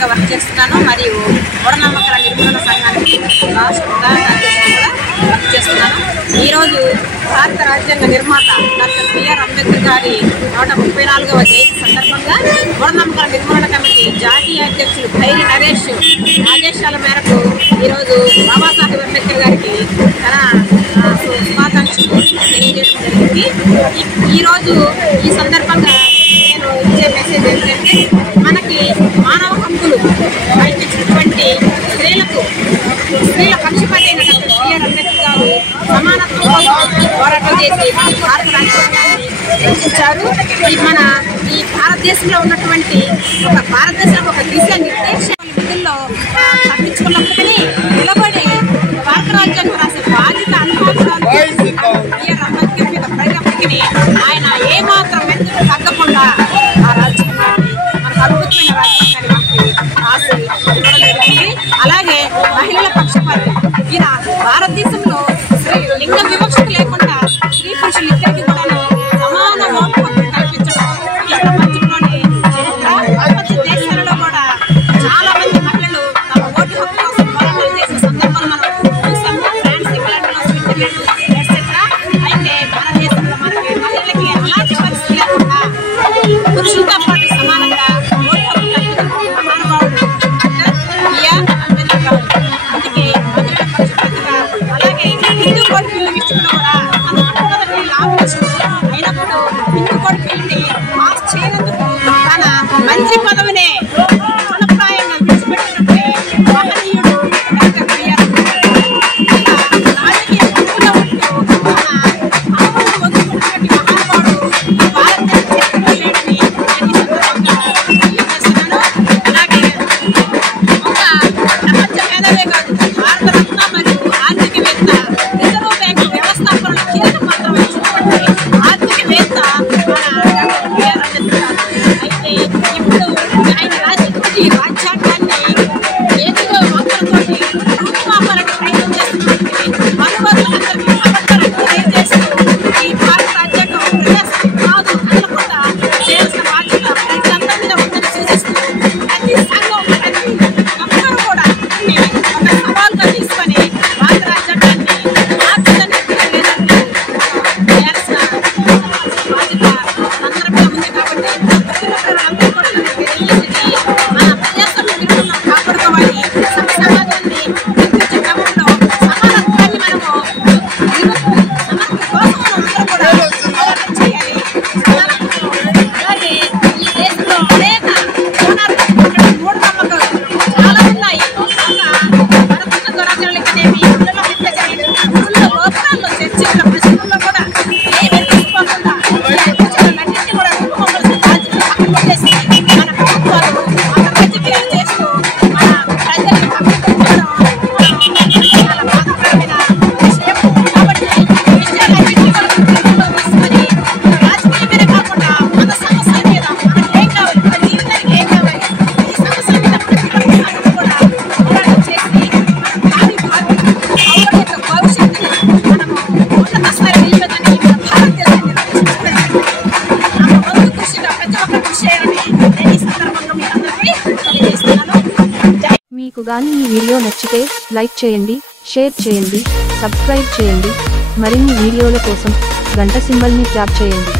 కన్వీనర్గా వర్క్ చేస్తున్నాను. మరియు మూఢనమ్మకాల నిర్మూలన సంఘానికి రాష్ట్ర కూడా వర్క్ చేస్తున్నాను. ఈరోజు భారత రాజ్యాంగ నిర్మాత డాక్టర్ బిఆర్ అంబేద్కర్ గారి 134వ జయంతి సందర్భంగా మూఢనమ్మకాల నిర్మూలన కమిటీ జాతీయ అధ్యక్షులు ఖైరీ నరేష్ ఆదేశాల మేరకు ఈరోజు బాబాసాహెబ్ అంబేద్కర్ గారికి తన శుభాకాంక్షలు తెలియజేయడం జరిగింది. ఈరోజు ఈ సందర్భంగా నేను ఇచ్చే మెసేజ్ ఏంటంటే, మనకి మానవ హక్కులు కల్పించినటువంటి స్త్రీల పక్షపాతి అయిన డాక్టర్ బిఆర్ అంబేద్కర్ గారు సమానత్వం కోసం పోరాటం చేసి భారత రాజ్యాంగాన్ని రచించారు. మన ఈ భారతదేశంలో ఉన్నటువంటి భారతదేశంలో ఒక దిశ నిర్దేశం విధుల్లో తప్పించుకున్నప్పటికీ నిలబడి భారత రాజ్యాంగం రాసే బాధ్యత అనుభవం బిఆర్ అంబేద్కర్ మీద పడినప్పటికీ ఆయన ఏమాత్రం వెనుకకు తగ్గకుండా ఆ రాజ్యాంగాన్ని మనకు అద్భుతమైన రాజ్యాంగాన్ని రాసి ఇవ్వడం జరిగింది. అలాగే మహిళల పక్షపాతం ఈయన భారతదేశంలో లింగ వివక్షత లేకుండా స్త్రీ పురుషులు ఇద్దరికి కూడా సమాన ఓటు హక్కు కల్పించడం ఈ ప్రపంచంలోని చరిత్ర. ప్రపంచ దేశాలలో కూడా చాలా మంది మహిళలు తమ ఓటు హక్కు కోసం పోరాటాలు చేసిన సందర్భాలు మనం చూసాము. ఫ్రాన్స్, ఇంగ్లాండ్లో, స్విట్జర్లాండ్ ఎట్సెట్రా. అయితే భారతదేశంలో మనకి మహిళలకి అలాంటి పరిస్థితి లేకుండా పురుషులతో పాటు సమానంగా ఓటు హక్కు కల్పించిన మహానుభావుడు డాక్టర్ బిఆర్ అంబేద్కర్ గారు. అందుకే మహిళల పక్షపాతిగా అలాగే హిందూ కోడ్ బిల్లు విషయంలో కూడా తన మొట్టమొదటి లాభం అయినప్పుడు హిందూ కోడ్ బిల్లుని పాస్ చేయనందుకు తన మంత్రి పదవినే గుణప్రాయంగా విడిచిపెట్టినటువంటి మహనీయుడు డాక్టర్ బిఆర్ అంబేద్కర్. ఇలా రాజకీయ పదవిలో ఉంటూ తన అమలు వదులుకున్నటువంటి మహానుభావుడు ఈ భారతదేశ చరిత్రలో లేడని నేను ఈ సందర్భంగా తెలియజేస్తున్నాను. అలాగే ఒక ప్రపంచ మేధావే కాదు, భారత రత్న మరియు ఆర్థికవేత్త, రిజర్వ్ బ్యాంకు వ్యవస్థాపనలో కీలక పాత్ర వహించినటువంటి ఆర్థికవేత్త మన డాక్టర్ బిఆర్ అంబేద్కర్. అయితే ఇప్పుడు ఆయన రాసినటువంటి రాజ్యాంగాన్ని ఏదో వంకలతోటి రూపుమాపాలని ప్రయత్నం చేస్తున్నటువంటి మనువాదులందరికీ అబద్ధాలను తెలియజేస్తూ ఈ భారత రాజ్యాంగం ప్రజాస్వామ్యం కాదు అనకుండా చేయాల్సిన బాధ్యత ప్రజలందరి మీద ఉందని సూచిస్తూ ప్రతి సంఘం ప్రతి ఒక్కరు కూడా ఒక సవాల్గా తీసుకొని భారత రాజ్యాంగాన్ని మార్చాలని చేయాల్సిన బాధ్యత అందరి మీద ఉంది. కాబట్టి అందరూ కూడా తెలియజేసి మన ప్రజాస్వామ్య విలువలను కాపాడుకోవాలి. సమాజాన్ని నిర్మించే క్రమంలో సమానత్వాన్ని మనము సమానత్వం కోసం అందరూ కూడా పోరాటం చేయాలి. అలాగే ఈ దేశంలో అనేక మూఢనమ్మకాలు చాలా ఉన్నాయి. వరదక్షిణ దురాచారాలకనేవి, గుళ్ళలో హత్య చేయడం, గుళ్ళ లోపరాల్లో చర్చిల ప్రశ్నల్లో కూడా ఏమీ తీసుకోకుండా పూజలన్నింటినీ కూడా రూపుమాపాల్సిన బాధ్యత అప్పచెప్పేసి మన ప్రభుత్వాలు రాజకీయాలు చేస్తూ మన ప్రజల్ని పక్కన చాలా బాధాకరమైన విషయం. కాబట్టి ఈ విషయాలన్నింటినీ కూడా పరిగణనలో తీసుకొని రాజకీయమే కాకుండా మన సమస్యల మీద మనకి ఏం కావాలి, మన జీవితానికి ఏం కావాలి, ఈ సమస్యల మీద ప్రతి కూడా పోరాటం చేసి భావి పౌరుల యొక్క భవిష్యత్తుని మనము ఉన్నత స్థాయి నిలబెట్టని మన భారతదేశాన్ని రక్షించడానికి మన వంతు కృషిగా ప్రతి ఒక్కరు కృషి చేయాలని నేను ఈ సందర్భంగా మీ అందరికీ తెలియజేస్తున్నాను. మీకు గాని ఈ వీడియో నచ్చితే లైక్ చేయండి, షేర్ చేయండి, సబ్స్క్రైబ్ చేయండి. మరిన్ని వీడియోల కోసం గంట సింబల్ని ట్యాప్ చేయండి.